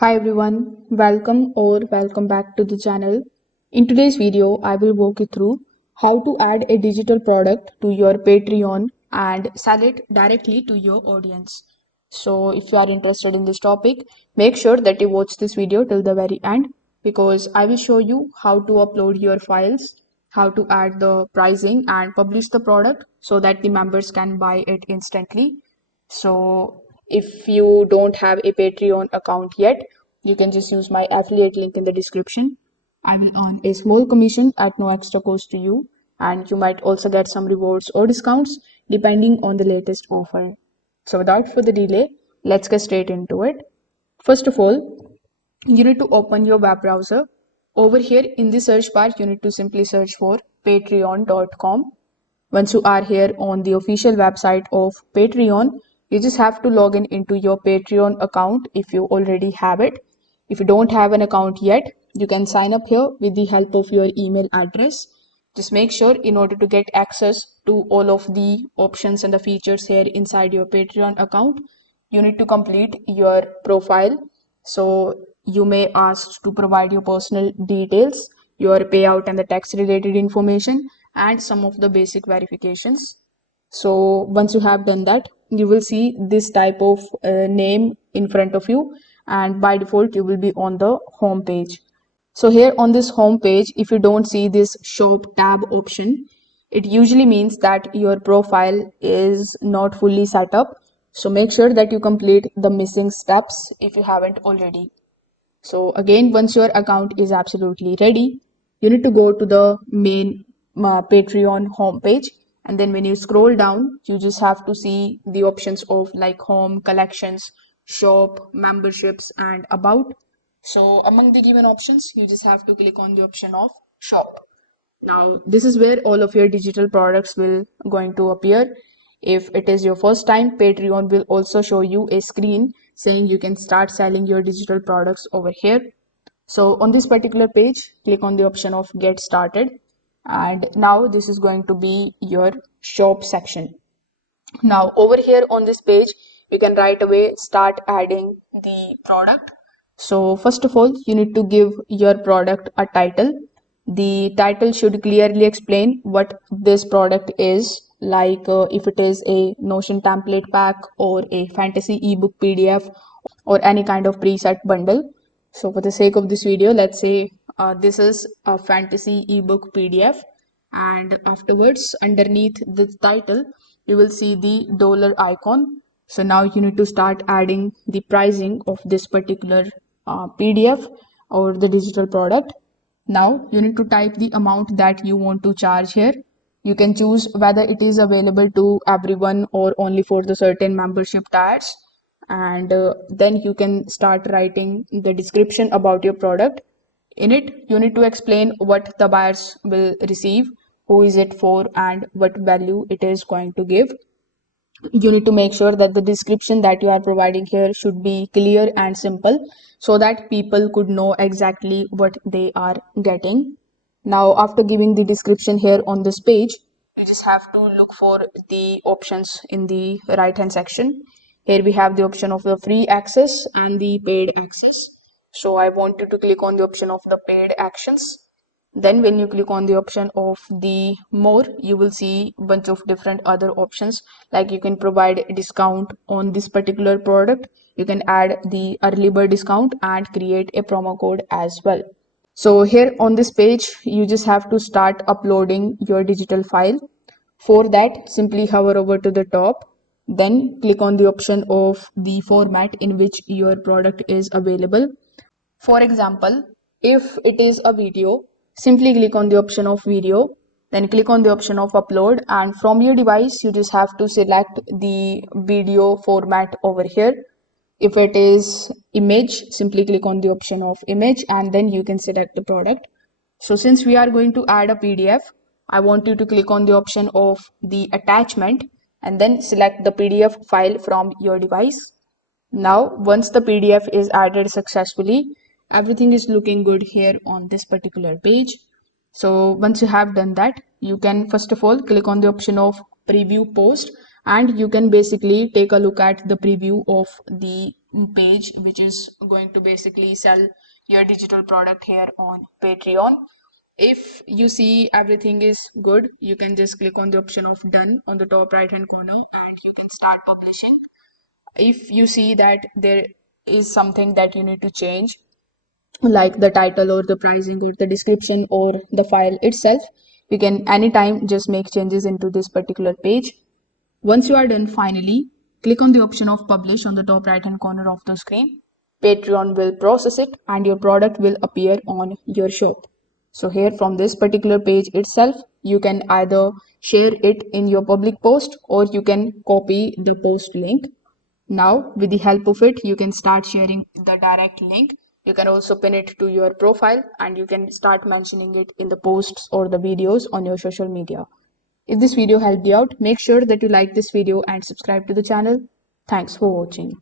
Hi everyone, welcome back to the channel. In today's video, I will walk you through how to add a digital product to your Patreon and sell it directly to your audience. So if you are interested in this topic, make sure that you watch this video till the very end because I will show you how to upload your files, how to add the pricing and publish the product so that the members can buy it instantly. So if you don't have a Patreon account yet, you can just use my affiliate link in the description. I will earn a small commission at no extra cost to you, and you might also get some rewards or discounts depending on the latest offer. So without further delay, let's get straight into it. First of all, you need to open your web browser. Over here in the search bar, you need to simply search for patreon.com. Once you are here on the official website of Patreon, you just have to log in into your Patreon account if you already have it. If you don't have an account yet, you can sign up here with the help of your email address. Just make sure in order to get access to all of the options and the features here inside your Patreon account, you need to complete your profile. So you may ask to provide your personal details, your payout and the tax related information, and some of the basic verifications. So once you have done that, you will see this type of name in front of you, and by default you will be on the home page. So here on this home page, if you don't see this shop tab option, it usually means that your profile is not fully set up. So make sure that you complete the missing steps if you haven't already. So again, once your account is absolutely ready, you need to go to the main Patreon homepage. And then when you scroll down, you just have to see the options of like home, collections, shop, memberships, and about. So among the given options, you just have to click on the option of shop. Now, this is where all of your digital products will going to appear. If it is your first time, Patreon will also show you a screen saying you can start selling your digital products over here. So on this particular page, click on the option of get started. And now this is going to be your shop section. Now over here on this page, you can right away start adding the product. So first of all, you need to give your product a title. The title should clearly explain what this product is, like if it is a Notion template pack or a fantasy ebook PDF or any kind of preset bundle. So for the sake of this video, let's say this is a fantasy ebook PDF, and afterwards underneath the title you will see the dollar icon. So now you need to start adding the pricing of this particular PDF or the digital product. Now you need to type the amount that you want to charge here. You can choose whether it is available to everyone or only for the certain membership tiers, and then you can start writing the description about your product. In it, you need to explain what the buyers will receive, who is it for, and what value it is going to give. You need to make sure that the description that you are providing here should be clear and simple so that people could know exactly what they are getting. Now, after giving the description here on this page, you just have to look for the options in the right hand section. Here we have the option of the free access and the paid access. So I wanted to click on the option of the paid actions. Then when you click on the option of the more, you will see a bunch of different other options, like you can provide a discount on this particular product. You can add the early bird discount and create a promo code as well. So here on this page, you just have to start uploading your digital file. For that, simply hover over to the top, then click on the option of the format in which your product is available. For example, if it is a video, simply click on the option of video, then click on the option of upload, and from your device, you just have to select the video format over here. If it is image, simply click on the option of image and then you can select the product. So since we are going to add a PDF, I want you to click on the option of the attachment and then select the PDF file from your device. Now, once the PDF is added successfully, everything is looking good here on this particular page. So once you have done that, you can first of all click on the option of preview post, and you can basically take a look at the preview of the page which is going to basically sell your digital product here on Patreon. If you see everything is good, you can just click on the option of done on the top right hand corner and you can start publishing. If you see that there is something that you need to change, like the title or the pricing or the description or the file itself, you can anytime just make changes into this particular page. Once you are done, finally, click on the option of publish on the top right hand corner of the screen. Patreon will process it and your product will appear on your shop. So here from this particular page itself, you can either share it in your public post or you can copy the post link. Now, with the help of it, you can start sharing the direct link. You can also pin it to your profile and you can start mentioning it in the posts or the videos on your social media. If this video helped you out, make sure that you like this video and subscribe to the channel. Thanks for watching.